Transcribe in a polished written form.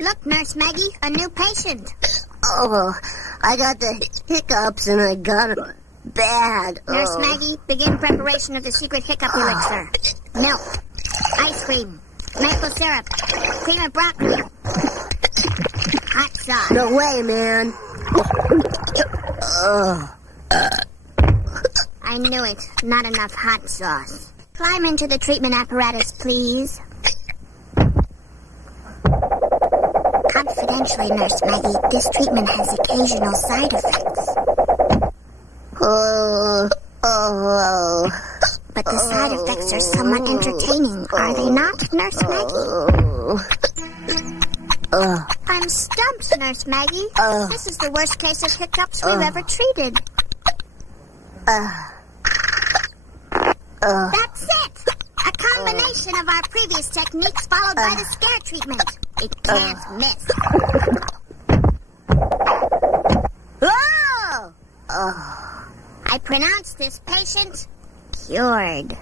Look, Nurse Maggie, a new patient. Oh, I got the hiccups and I got them bad. Nurse Maggie, begin preparation of the secret hiccup elixir. Milk, ice cream, maple syrup, cream of broccoli, hot sauce. No way, man. I knew it. Not enough hot sauce. Climb into the treatment apparatus, please. Confidentially, Nurse Maggie, this treatment has occasional side effects. But the side effects are somewhat entertaining, are they not, Nurse Maggie? I'm stumped, Nurse Maggie. This is the worst case of hiccups we've ever treated. That's it! A combination of our previous techniques followed by the scare treatment. It can't miss. I pronounce this patient cured.